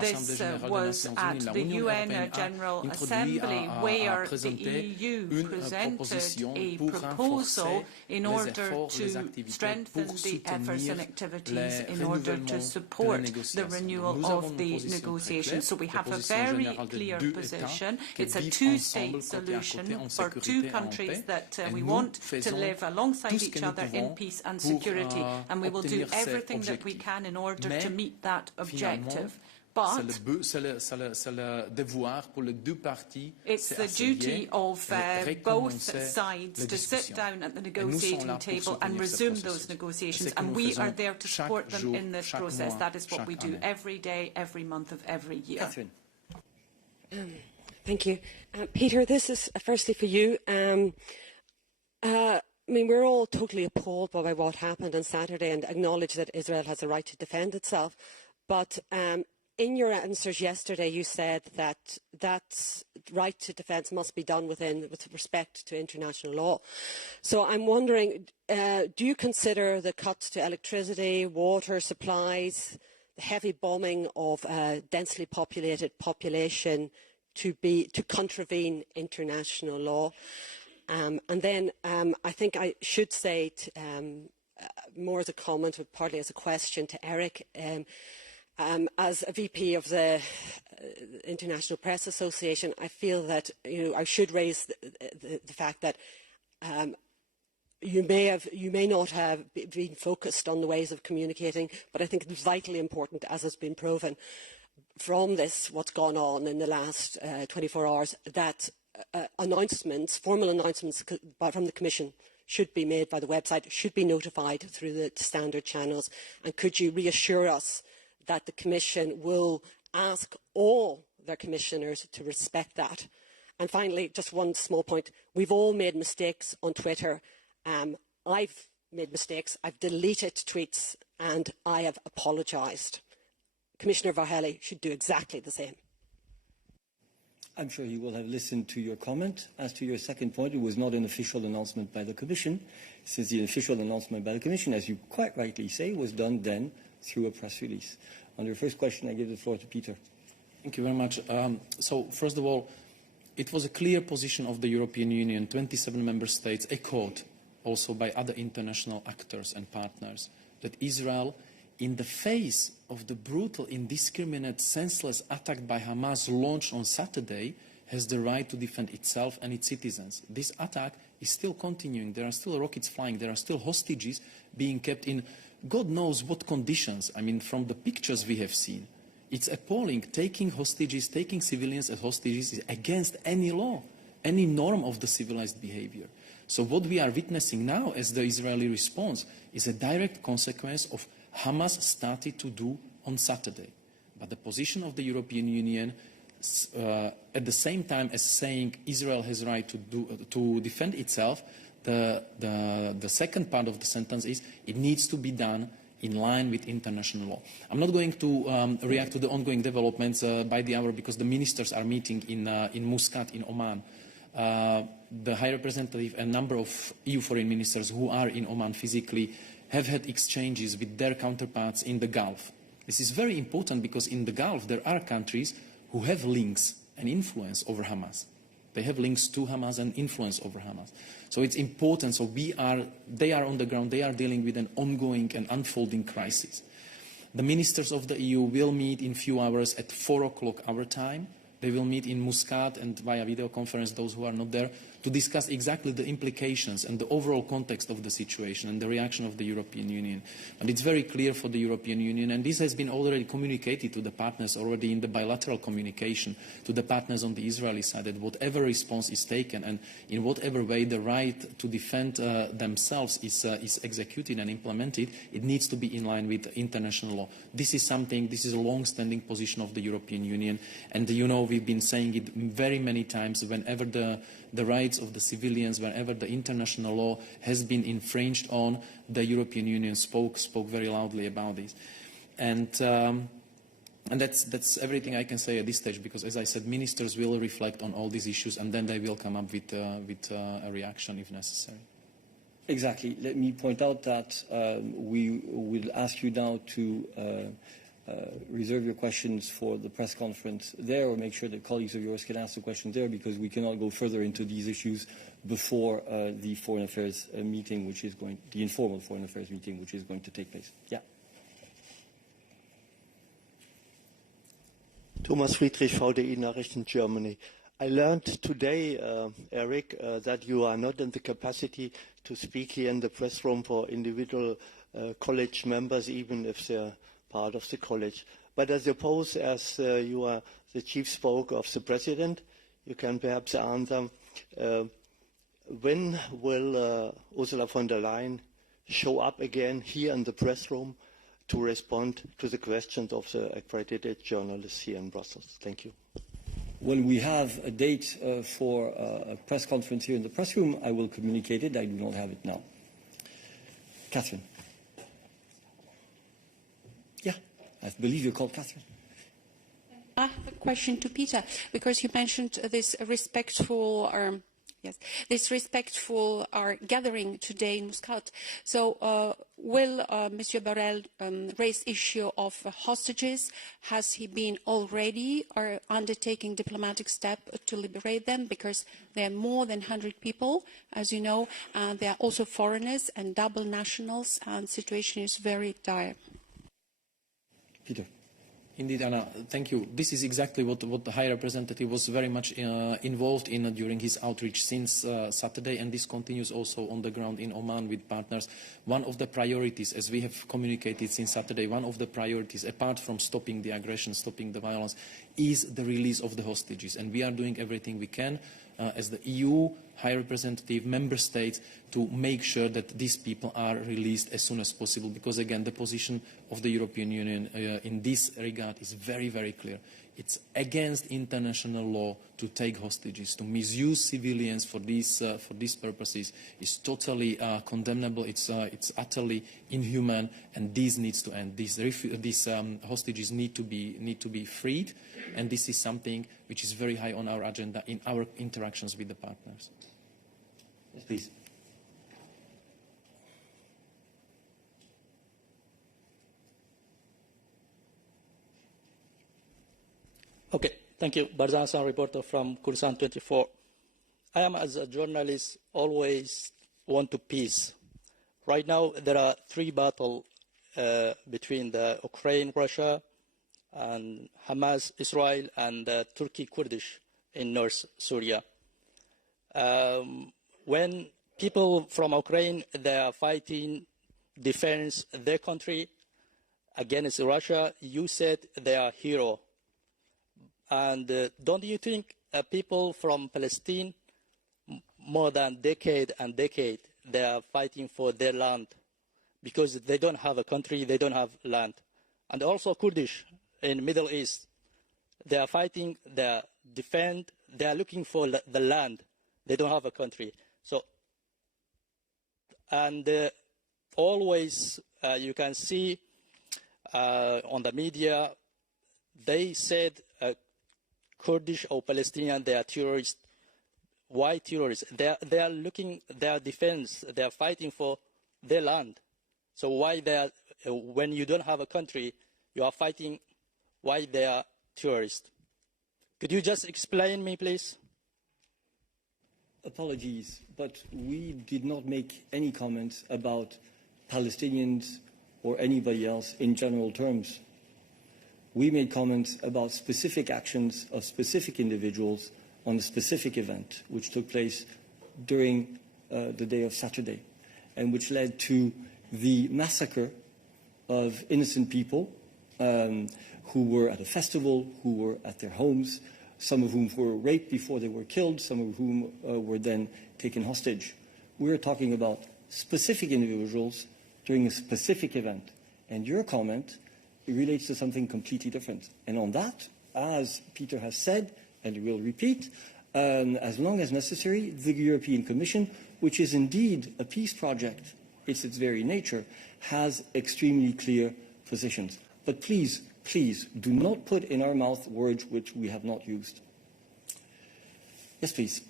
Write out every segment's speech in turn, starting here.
This was at the UN General Assembly where the EU presented a proposal in order to strengthen the efforts and activities in order to support the renewal of the negotiations. So we have a very clear position. It's a two-state solution for two countries that we want to live alongside each other in peace and security, and we will do everything that we can in order to meet that objective. But it's the duty of both sides to sit down at the negotiating table and resume those negotiations, and we are there to support them in this process. That is what we do every day, every month of every year. Thank you. Peter, this is firstly for you. I mean, we're all totally appalled by what happened on Saturday and acknowledge that Israel has a right to defend itself. But in your answers yesterday, you said that that right to defence must be done with respect to international law. So I'm wondering, do you consider the cuts to electricity, water supplies, the heavy bombing of densely populated population to contravene international law? And then I think I should say, more as a comment, but partly as a question to Eric, as a VP of the International Press Association, I feel that I should raise the fact that you may not have been focused on the ways of communicating, but I think it's vitally important, as has been proven from what's gone on in the last 24 hours, that formal announcements from the Commission should be made by the website, should be notified through the standard channels. And could you reassure us that the Commission will ask all their commissioners to respect that? And finally, just one small point. We've all made mistakes on Twitter. I've made mistakes. I've deleted tweets and I have apologised. Commissioner Várhelyi should do exactly the same. I'm sure he will have listened to your comment. As to your second point, it was not an official announcement by the Commission, since the official announcement by the Commission, as you quite rightly say, was done then through a press release. On your first question, I give the floor to Peter. Thank you very much. So, first of all, it was a clear position of the European Union, 27 member states, echoed also by other international actors and partners, that Israel, in the face of the brutal, indiscriminate, senseless attack by Hamas launched on Saturday, has the right to defend itself and its citizens. This attack is still continuing. There are still rockets flying. There are still hostages being kept in God knows what conditions. I mean, from the pictures we have seen, it's appalling. Taking hostages, taking civilians as hostages is against any law, any norm of the civilized behavior. So what we are witnessing now as the Israeli response is a direct consequence of Hamas started to do on Saturday. But the position of the European Union, at the same time as saying Israel has right to defend itself, the second part of the sentence is it needs to be done in line with international law. I'm not going to react to the ongoing developments by the hour because the ministers are meeting in Muscat in Oman. The High Representative and a number of EU foreign ministers who are in Oman physically have had exchanges with their counterparts in the Gulf. This is very important because in the Gulf there are countries who have links and influence over Hamas. They have links to Hamas and influence over Hamas. So it's important. So they are on the ground. They are dealing with an ongoing and unfolding crisis. The ministers of the EU will meet in a few hours at 4 o'clock our time. They will meet in Muscat and via video conference, those who are not there, to discuss exactly the implications and the overall context of the situation and the reaction of the European Union. And it's very clear for the European Union, and this has been already communicated to the partners already in the bilateral communication, to the partners on the Israeli side, that whatever response is taken and in whatever way the right to defend themselves is executed and implemented, it needs to be in line with international law. This is a long-standing position of the European Union, and we've been saying it very many times whenever the rights of the civilians, whenever the international law has been infringed on, the European Union spoke very loudly about this. And that's everything I can say at this stage, because, as I said, ministers will reflect on all these issues and then they will come up with a reaction if necessary. Exactly. Let me point out that we will ask you now to reserve your questions for the press conference there, or make sure that colleagues of yours can ask the questions there, because we cannot go further into these issues before the Foreign Affairs meeting, which is the informal Foreign Affairs meeting, which is going to take place. Yeah. Thomas Friedrich, VDI Nachrichten, Germany. I learned today, Eric, that you are not in the capacity to speak here in the press room for individual college members, even if they're part of the college. But I suppose, as you are the chief spoke of the president, you can perhaps answer, when will Ursula von der Leyen show up again here in the press room to respond to the questions of the accredited journalists here in Brussels? Thank you. When we have a date for a press conference here in the press room, I will communicate it. I do not have it now. Catherine. Yeah, I believe you're called Catherine. I have a question to Peter, because you mentioned this respectful gathering today in Muscat. So will Monsieur Borrell raise issue of hostages? Has he been already undertaking diplomatic step to liberate them? Because there are more than 100 people, as you know, and there are also foreigners and double nationals, and the situation is very dire. Peter. Indeed, Anna, thank you. This is exactly what the High Representative was very much involved in during his outreach since Saturday, and this continues also on the ground in Oman with partners. One of the priorities, as we have communicated since Saturday, one of the priorities, apart from stopping the aggression, stopping the violence, is the release of the hostages. And we are doing everything we can as the EU, High Representative, Member States, to make sure that these people are released as soon as possible, because again the position of the European Union in this regard is very, very clear. It's against international law to take hostages. To misuse civilians for these purposes is totally condemnable. It's utterly inhuman, and this needs to end. These hostages need to be freed, and this is something which is very high on our agenda in our interactions with the partners. Yes, please. Okay, thank you. Barzan Hassan, reporter from Kurdistan 24. I am, as a journalist, always want to peace. Right now, there are three battles between the Ukraine, Russia, and Hamas, Israel, and Turkey, Kurdish in North Syria. When people from Ukraine, they are fighting, defense their country against Russia, you said they are heroes. And don't you think people from Palestine, more than decade and decade, they are fighting for their land because they don't have a country, they don't have land. And also Kurdish in Middle East, they are fighting, they are defend, they are looking for the land, they don't have a country. So, and always you can see on the media, they said Kurdish or Palestinian, they are terrorists. Why terrorists? They are looking their defense. They are fighting for their land. So why they are, when you don't have a country, you are fighting? Why they are terrorists? Could you just explain me, please? Apologies, but we did not make any comments about Palestinians or anybody else in general terms. We made comments about specific actions of specific individuals on a specific event, which took place during the day of Saturday, and which led to the massacre of innocent people who were at a festival, who were at their homes, some of whom were raped before they were killed, some of whom were then taken hostage. We're talking about specific individuals during a specific event. And your comment relates to something completely different. And on that, as Peter has said, and he will repeat, as long as necessary, the European Commission, which is indeed a peace project, it's its very nature, has extremely clear positions. But please, please, do not put in our mouth words which we have not used. Yes, please.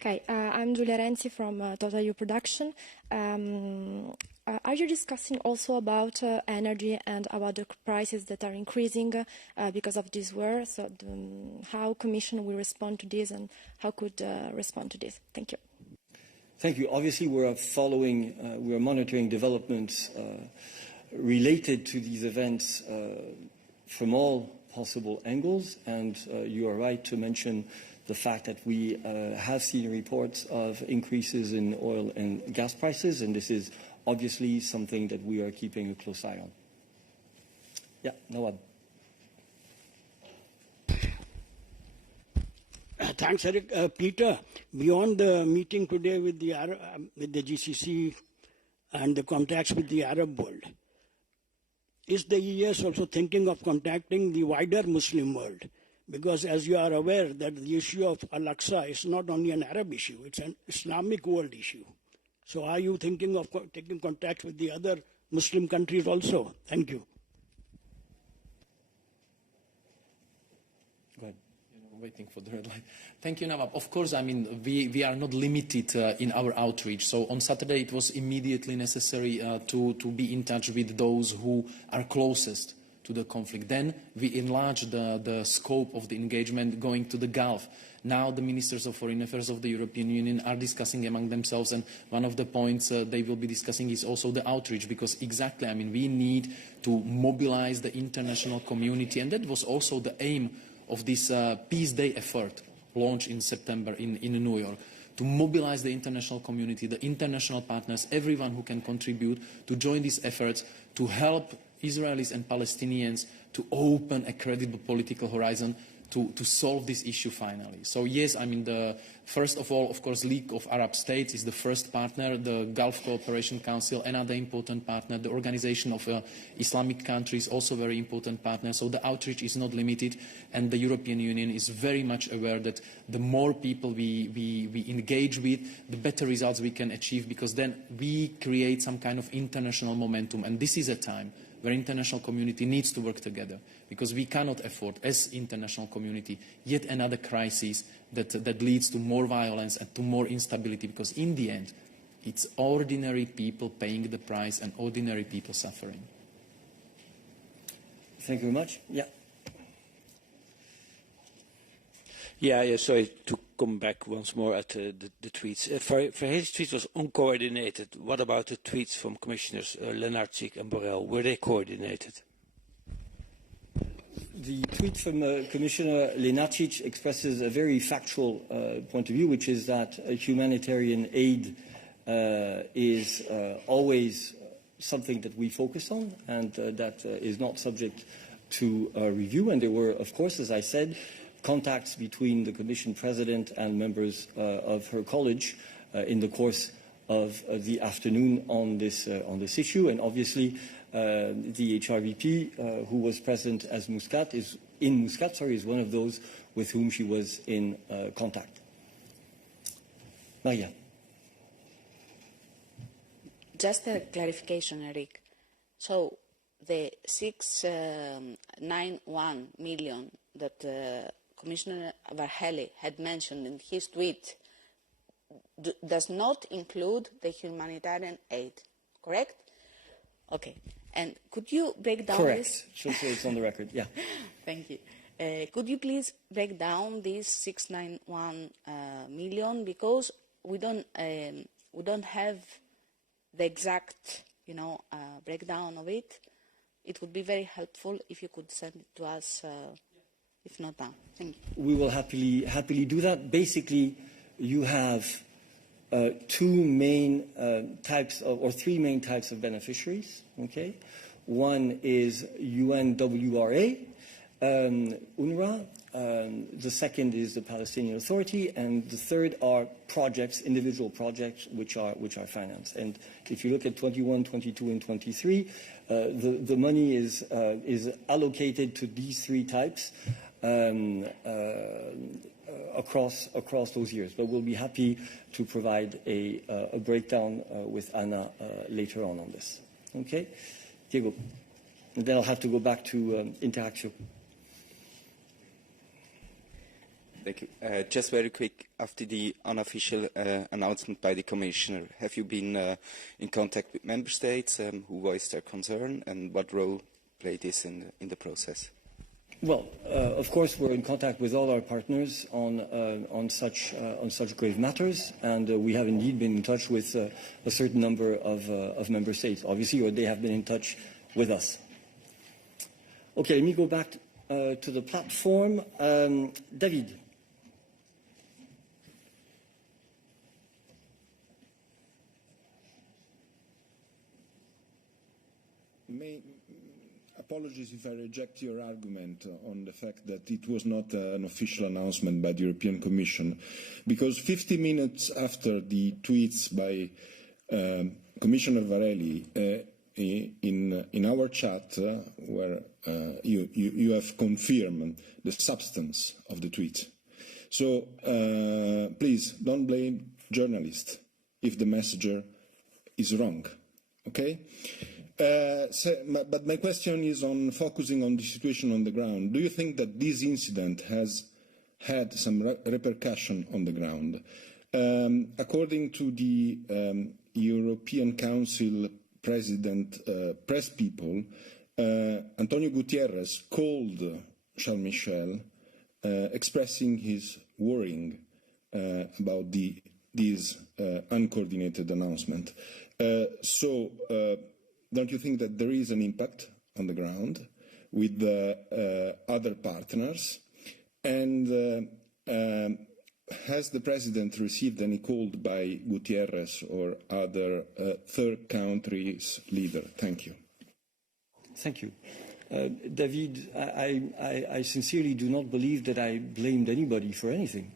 Okay, I'm Giulia Renzi from Total You Production. Are you discussing also about energy and about the prices that are increasing because of this war? So how Commission will respond to this and how could respond to this? Thank you. Thank you. Obviously, we're monitoring developments related to these events from all possible angles, and you are right to mention the fact that we have seen reports of increases in oil and gas prices, and this is obviously something that we are keeping a close eye on. Yeah, Nawab. Thanks, Eric. Peter, beyond the meeting today with the GCC and the contacts with the Arab world, is the ES also thinking of contacting the wider Muslim world? Because as you are aware that the issue of Al-Aqsa is not only an Arab issue, it's an Islamic world issue. So are you thinking of taking contact with the other Muslim countries also? Thank you. Go ahead. Waiting for the red light. Thank you, Nawab. Of course, I mean, we are not limited in our outreach. So on Saturday, it was immediately necessary to be in touch with those who are closest to the conflict. Then we enlarged the scope of the engagement going to the Gulf. Now the ministers of foreign affairs of the European Union are discussing among themselves, and one of the points they will be discussing is also the outreach, because exactly, I mean, we need to mobilize the international community, and that was also the aim of this Peace Day effort launched in September in New York, to mobilize the international community, the international partners, everyone who can contribute to join these efforts to help Israelis and Palestinians to open a credible political horizon to solve this issue finally. So yes, I mean, first of all, of course, League of Arab States is the first partner, the Gulf Cooperation Council, another important partner, the Organization of Islamic Countries, also very important partner. So the outreach is not limited, and the European Union is very much aware that the more people we engage with, the better results we can achieve, because then we create some kind of international momentum, and this is a time where international community needs to work together, because we cannot afford, as international community, yet another crisis that leads to more violence and to more instability, because in the end, it's ordinary people paying the price and ordinary people suffering. Thank you very much. Yeah. Yeah, sorry to come back once more at the tweets. Verheyen's tweet was uncoordinated. What about the tweets from Commissioners Lenarčič and Borrell? Were they coordinated? The tweet from Commissioner Lenarčič expresses a very factual point of view, which is that humanitarian aid is always something that we focus on, and that is not subject to review. And there were, of course, as I said, contacts between the Commission President and members of her college in the course of the afternoon on this issue. And obviously, the HRVP, who was present as Muscat, is one of those with whom she was in contact. Maria. Just a clarification, Eric. So the 691 million that Commissioner Varhelyi had mentioned in his tweet does not include the humanitarian aid, correct? Okay. And could you break down this? Correct. So it's on the record, yeah. Thank you. Could you please break down this 691 million, because we don't have the exact, breakdown of it. It would be very helpful if you could send it to us. If not now, thank you. We will happily do that. Basically, you have three main types of beneficiaries. Okay, one is UNWRA, UNRWA. The second is the Palestinian Authority, and the third are projects, individual projects, which are financed. And if you look at 21, 22, and 23, the money is allocated to these three types. Across those years, but we'll be happy to provide a breakdown with Anna later on this. Okay, Diego, and then I'll have to go back to Interaction. Thank you. Just very quick, after the unofficial announcement by the Commissioner, have you been in contact with Member States who voiced their concern, and what role played this in the process? Well, of course, we're in contact with all our partners on such grave matters, and we have indeed been in touch with a certain number of member states, obviously, or they have been in touch with us. Okay, let me go back to the platform. David. Apologies if I reject your argument on the fact that it was not an official announcement by the European Commission, because 50 minutes after the tweets by Commissioner Varelli in our chat, where you have confirmed the substance of the tweet. So please don't blame journalists if the messenger is wrong, okay? But my question is on focusing on the situation on the ground. Do you think that this incident has had some repercussion on the ground? According to the European Council President press people, Antonio Gutierrez called Charles Michel expressing his worrying about this uncoordinated announcement. Don't you think that there is an impact on the ground with the other partners? And has the President received any call by Gutierrez or other third countries' leader? Thank you. Thank you. David, I sincerely do not believe that I blamed anybody for anything.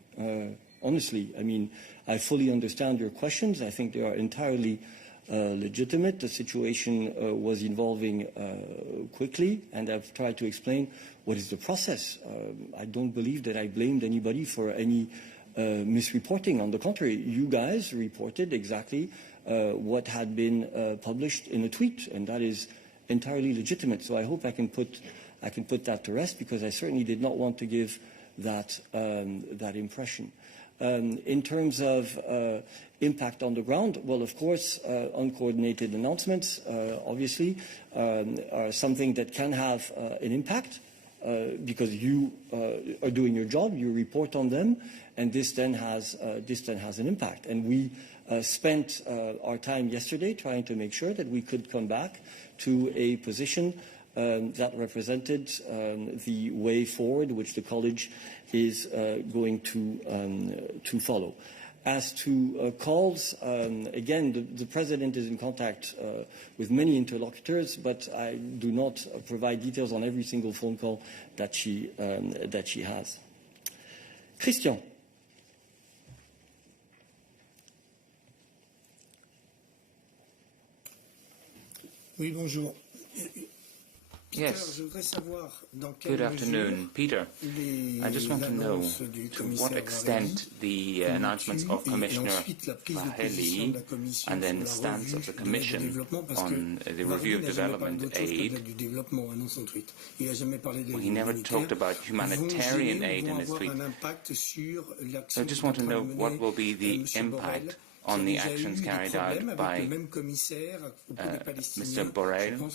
Honestly, I mean, I fully understand your questions. I think they are entirely legitimate. The situation was evolving quickly, and I've tried to explain what is the process. I don't believe that I blamed anybody for any misreporting. On the contrary, you guys reported exactly what had been published in a tweet, and that is entirely legitimate. So I hope I can put that to rest, because I certainly did not want to give that impression. In terms of impact on the ground, well, of course, uncoordinated announcements, obviously, are something that can have an impact, because you are doing your job, you report on them, and this then has an impact. And we spent our time yesterday trying to make sure that we could come back to a position that represented the way forward, which the College is going to follow. As to calls, again, the President is in contact with many interlocutors, but I do not provide details on every single phone call that she has. Christian. Oui, bonjour. Yes. Good afternoon, Peter. I just want to know to what extent the announcements of Commissioner Varhelyi and then the stance of the Commission on the review of development aid. Well, he never talked about humanitarian aid in his tweet. So I just want to know what will be the impact on the actions carried out by Mr. Borrell.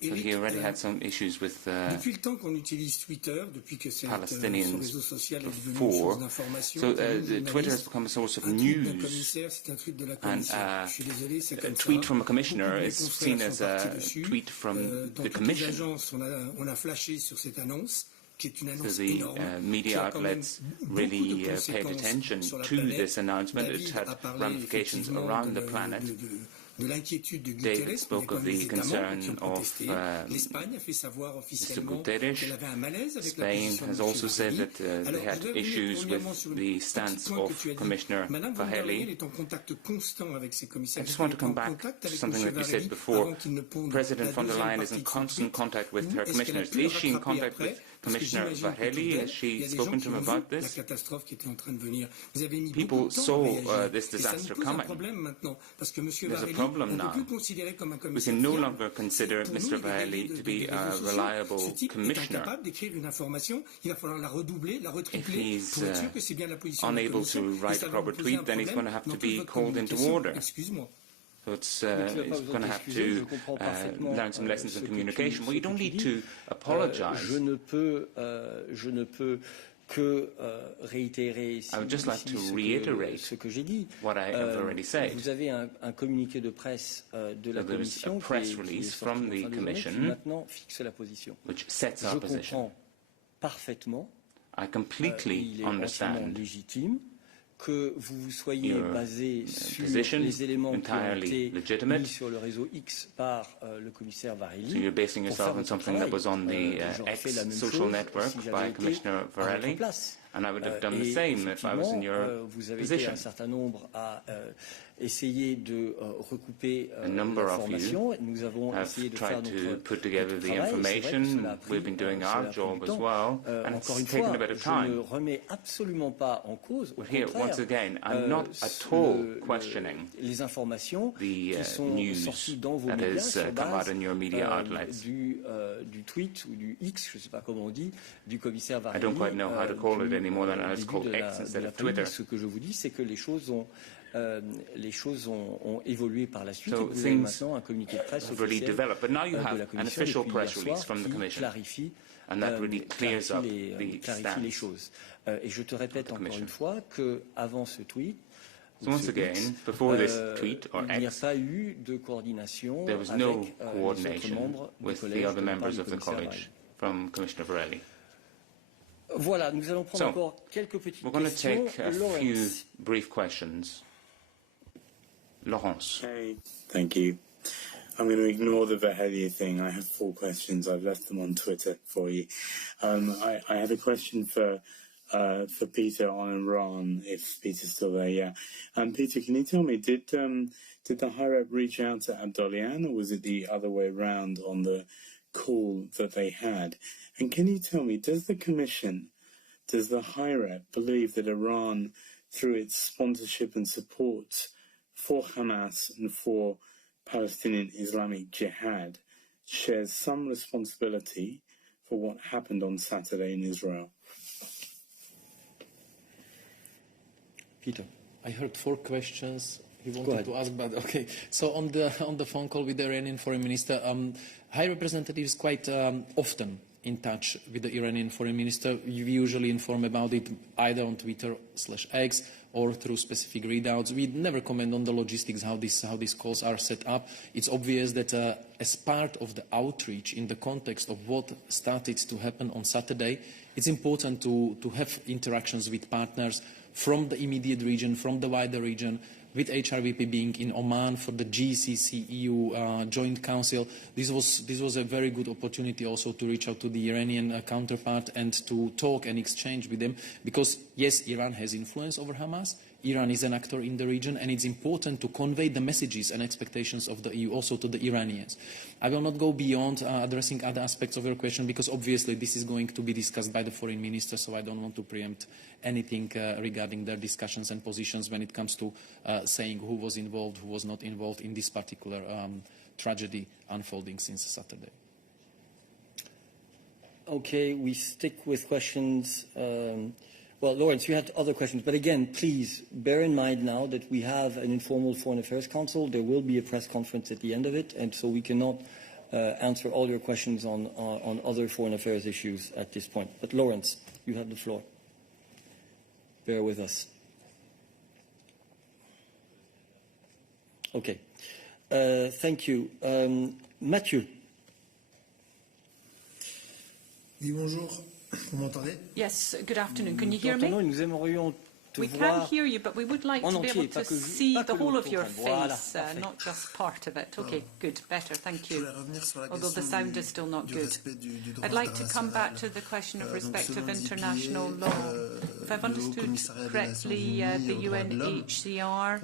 So he already had some issues with Palestinians before. So Twitter has become a source of news, and a tweet from a commissioner is seen as a tweet from the Commission. So the media outlets really paid attention to this announcement. It had ramifications around the planet. David spoke of the concern of Mr. Guterres. Spain has also said that they had issues with the stance of Commissioner Varhelyi. I just want to come back to something that you said before. President von der Leyen is in constant contact with her commissioners. Is she in contact with Commissioner Varhelyi? Has she spoken to him about this? People saw this disaster coming. There's a problem problem now. We can no longer consider Mr. Vaheli to be a reliable commissioner if he's unable to write a proper tweet. Then he's going to have to be called into order. So it's going to have to learn some lessons in communication. Well, you don't need to apologize. Je ne peux que réitérer I would just like to reiterate ce que j'ai dit. What I have already said. Vous avez un communiqué de presse de la Commission a press release from the Commission qui maintenant fixe la position. Which sets our position. Je comprends parfaitement. I completely il est understand. Légitime que vous soyez basé sur les éléments qui ont été mis sur le réseau X par le commissaire Vaheli. So you're basing yourself on something that was on the X social network by Commissioner Vaheli, and I would have done the same if I was in your vous avez position. été un certain nombre à essayer de recouper l'information. Nous avons essayé de faire notre put together the information. We've been doing our job as well, and it's taken a bit of time. Je ne remets absolument pas en cause. Au Here, contraire, once again, I'm not at all questioning les informations the qui sont sorties dans vos that médias has sur come out base in your media outlets. du tweet ou du X, je ne sais pas comment on dit, du commissaire Vaheli. I don't quite know how to call it any more than it's called X instead of Twitter. Ce que je vous dis, c'est que les choses ont évolué par la suite. So Vous avez maintenant un communiqué de presse really developed, but now you have an official press release from the Commission, and that really clears up the stance les choses. Et je te répète encore une fois qu'avant ce tweet, so once again, before this tweet or il n'y a X, pas eu de coordination there was no coordination with the other members of the college from Commissioner Vaheli. Voilà, nous allons prendre encore quelques petites we're going to questions. take a few brief questions. Laurence. Hey, thank you. I'm going to ignore the Vaheli thing. I have 4 questions. I've left them on Twitter for you. I have a question for Peter on Iran, if Peter's still there. Yeah. Peter, can you tell me, did the High Rep reach out to Abdollahian, or was it the other way around on the call that they had? And can you tell me, does the High Rep believe that Iran, through its sponsorship and support for Hamas and for Palestinian Islamic Jihad, shares some responsibility for what happened on Saturday in Israel? Peter. I heard 4 questions he wanted to ask, but okay. So on the phone call with the Iranian foreign minister, High Representative is quite often in touch with the Iranian foreign minister. We usually inform about it either on Twitter/X or through specific readouts. We never comment on the logistics, how these calls are set up. It's obvious that as part of the outreach in the context of what started to happen on Saturday, it's important to have interactions with partners from the immediate region, from the wider region, with HRVP being in Oman for the GCC-EU Joint Council. This was a very good opportunity also to reach out to the Iranian counterpart and to talk and exchange with them, because yes, Iran has influence over Hamas, Iran is an actor in the region, and it's important to convey the messages and expectations of the EU also to the Iranians. I will not go beyond addressing other aspects of your question, because obviously this is going to be discussed by the foreign minister, so I don't want to preempt anything regarding their discussions and positions when it comes to saying who was involved, who was not involved in this particular tragedy unfolding since Saturday. Okay, we stick with questions. Well, Lawrence, you had other questions, but again, please bear in mind now that we have an informal Foreign Affairs Council. There will be a press conference at the end of it, and so we cannot answer all your questions on other foreign affairs issues at this point. But Lawrence, you have the floor. Bear with us. Okay. Thank you. Mathieu. Oui, bonjour. Vous m'entendez? Yes, good afternoon. Can you hear me? Nous aimerions te we voir can hear you, but we would like to be able to see the whole of your face, not just part of it. Okay, good, better, thank you. Although the sound is still not good. I'd like to come back to the question of respect of international law. If I've understood correctly, the UNHCR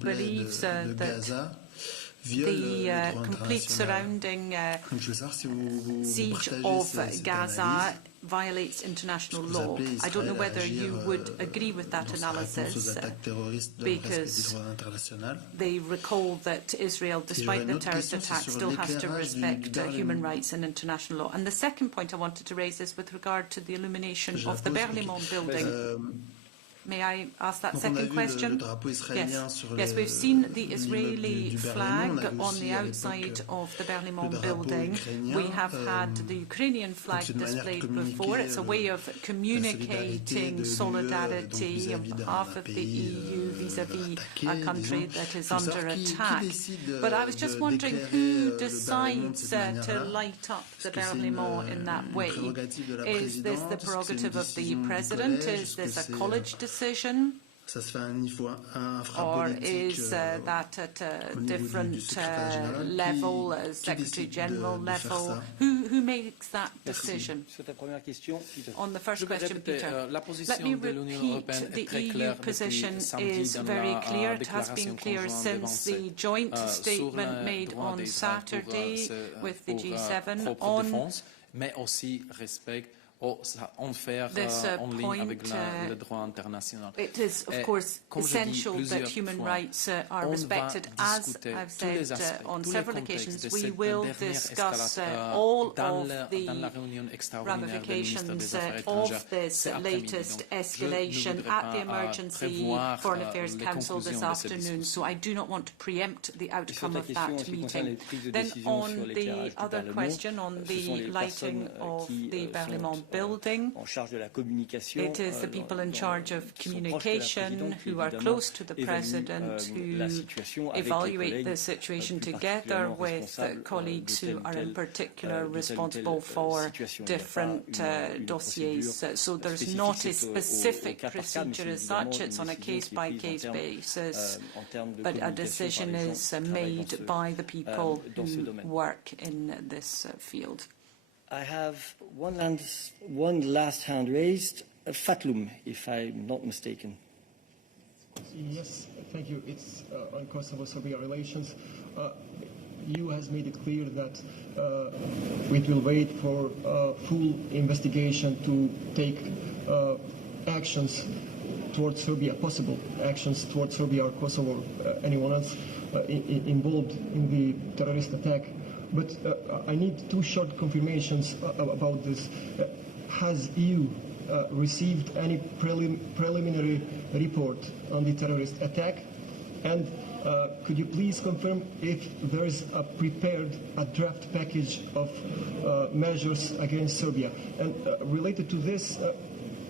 believes that the complete surrounding siege of Gaza violates international law. I don't know whether you would agree with that analysis, because they recall that Israel, despite the terrorist attack, still has to respect human rights and international law. And the second point I wanted to raise is with regard to the illumination of the Berlaymont building. May I ask that second question? Yes, we've seen the Israeli flag on the outside of the Berlaymont building. We have had the Ukrainian flag displayed before. It's a way of communicating solidarity on behalf of the EU vis-à-vis a country that is under attack. But I was just wondering who decides to light up the Berlaymont in that way. Is this the prerogative of the President? Is this a college decision? Or is that at a different level, a Secretary General level? Who makes that decision? On the first question, Peter, let me repeat, the EU position is very clear. It has been clear since the joint statement made on Saturday with the G7 on this point. It is, of course, essential that human rights are respected. As I've said on several occasions, we will discuss all of the ramifications of this latest escalation at the Emergency Foreign Affairs Council this afternoon, so I do not want to preempt the outcome of that meeting. Then on the other question, on the lighting of the Berlaymont building, it is the people in charge of communication who are close to the President who evaluate the situation together with colleagues who are in particular responsible for different dossiers. So there's not a specific procedure as such, it's on a case-by-case basis, but a decision is made by the people who work in this field. I have one last hand raised. Fatloum, if I'm not mistaken. Yes, thank you. It's on Kosovo-Serbia relations. EU has made it clear that it will wait for full investigation to take actions towards Serbia, possible actions towards Serbia or Kosovo or anyone else involved in the terrorist attack. But I need two short confirmations about this. Has EU received any preliminary report on the terrorist attack? And could you please confirm if there is a draft package of measures against Serbia? And related to this,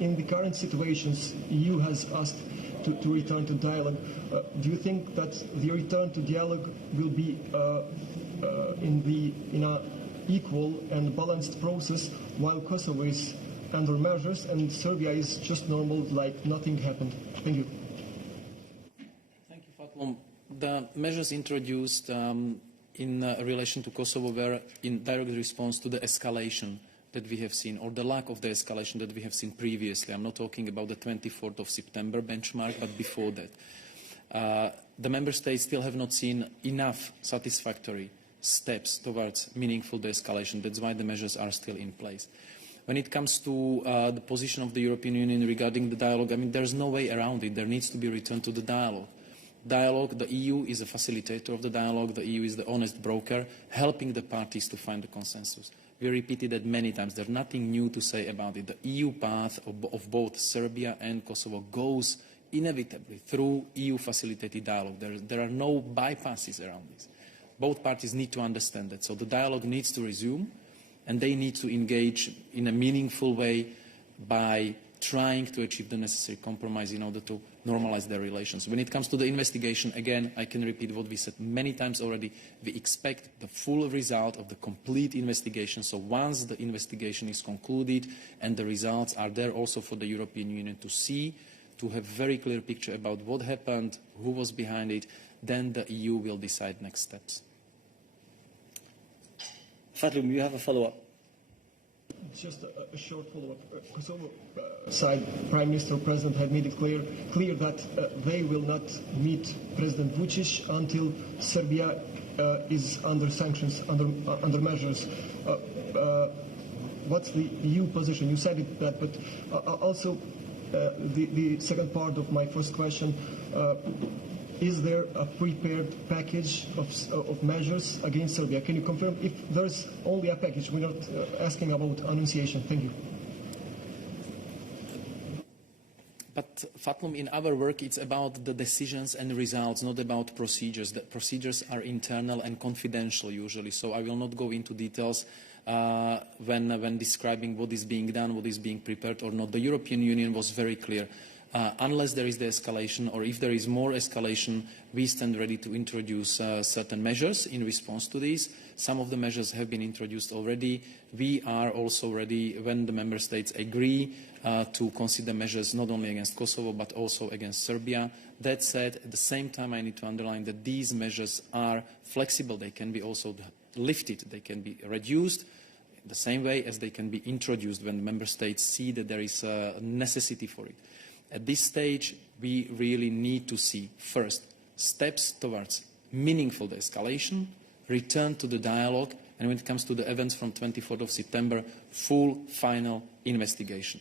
in the current situations, EU has asked to return to dialogue. Do you think that the return to dialogue will be in an equal and balanced process, while Kosovo is under measures and Serbia is just normal, like nothing happened? Thank you. Thank you, Fatloum. The measures introduced in relation to Kosovo were in direct response to the escalation that we have seen, or the lack of the escalation that we have seen previously. I'm not talking about the 24th of September benchmark, but before that. The member states still have not seen enough satisfactory steps towards meaningful de-escalation. That's why the measures are still in place. When it comes to the position of the European Union regarding the dialogue, I mean, there's no way around it. There needs to be a return to the dialogue. The EU is a facilitator of the dialogue. The EU is the honest broker, helping the parties to find a consensus. We repeated that many times. There's nothing new to say about it. The EU path of both Serbia and Kosovo goes inevitably through EU-facilitated dialogue. There are no bypasses around this. Both parties need to understand that. So the dialogue needs to resume, and they need to engage in a meaningful way by trying to achieve the necessary compromise in order to normalize their relations. When it comes to the investigation, again, I can repeat what we said many times already. We expect the full result of the complete investigation. So once the investigation is concluded and the results are there also for the European Union to see, to have a very clear picture about what happened, who was behind it, then the EU will decide next steps. Fatloum, you have a follow-up. Just a short follow-up. Kosovo side, Prime Minister, President had made it clear that they will not meet President Vučić until Serbia is under sanctions, under measures. what's the EU position? You said it, that, but also the second part of my first question, is there a prepared package of measures against Serbia? Can you confirm if there's only a package? We're not asking about annunciation. Thank you. But Fatlum, in our work, it's about the decisions and results, not about procedures. The procedures are internal and confidential usually, so I will not go into details when describing what is being done, what is being prepared or not. The European Union was very clear. Unless there is the escalation, or if there is more escalation, we stand ready to introduce certain measures in response to these. Some of the measures have been introduced already. We are also ready, when the member states agree, to consider measures not only against Kosovo but also against Serbia. That said, at the same time, I need to underline that these measures are flexible. They can be also lifted. They can be reduced the same way as they can be introduced when the member states see that there is a necessity for it. At this stage, we really need to see, first, steps towards meaningful de-escalation, return to the dialogue, and when it comes to the events from 24th of September, full final investigation.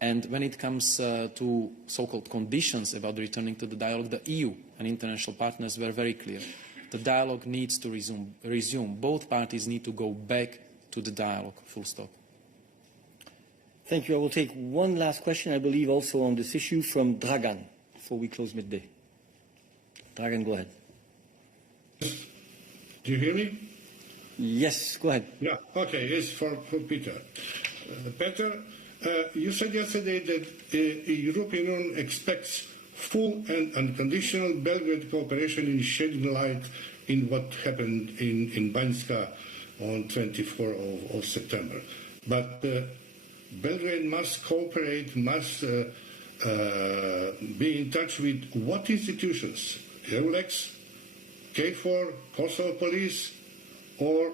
And when it comes to so-called conditions about returning to the dialogue, the EU and international partners were very clear. The dialogue needs to resume. Both parties need to go back to the dialogue, full stop. Thank you. I will take one last question, I believe, also on this issue from Dragan, before we close midday. Dragan, go ahead. Do you hear me? Yes, go ahead. Yeah, okay, it's for Peter. Peter, you said yesterday that the European Union expects full and unconditional Belgrade cooperation in shedding light in what happened in Banjska on 24th of September. But Belgrade must cooperate, must be in touch with what institutions? EULEX, KFOR, Kosovo Police, or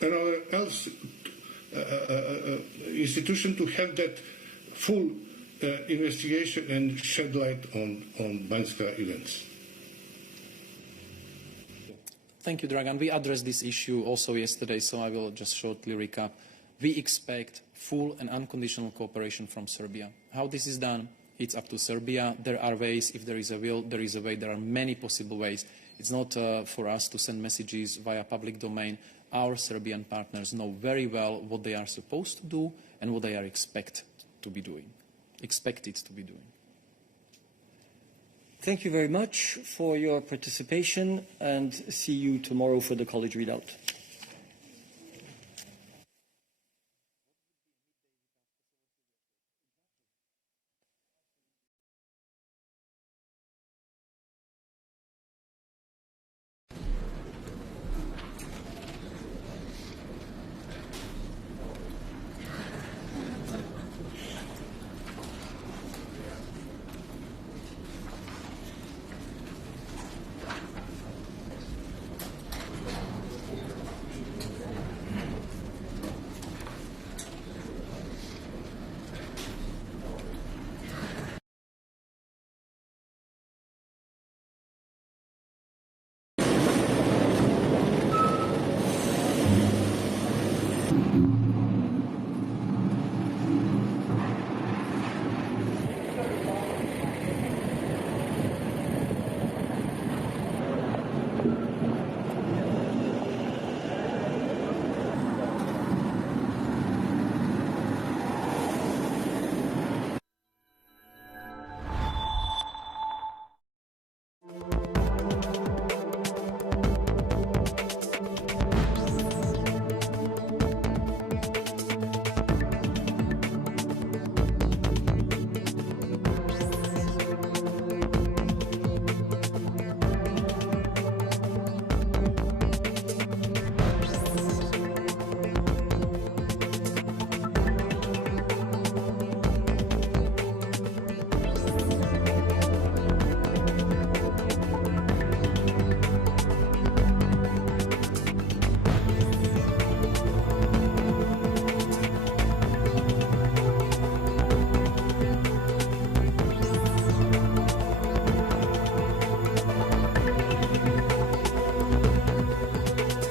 another else institution to have that full investigation and shed light on Banjska events? Thank you, Dragan. We addressed this issue also yesterday, so I will just shortly recap. We expect full and unconditional cooperation from Serbia. How this is done, it's up to Serbia. There are ways. If there is a will, there is a way. There are many possible ways. It's not for us to send messages via public domain. Our Serbian partners know very well what they are supposed to do and what they are expected to be doing. Thank you very much for your participation, and see you tomorrow for the college readout.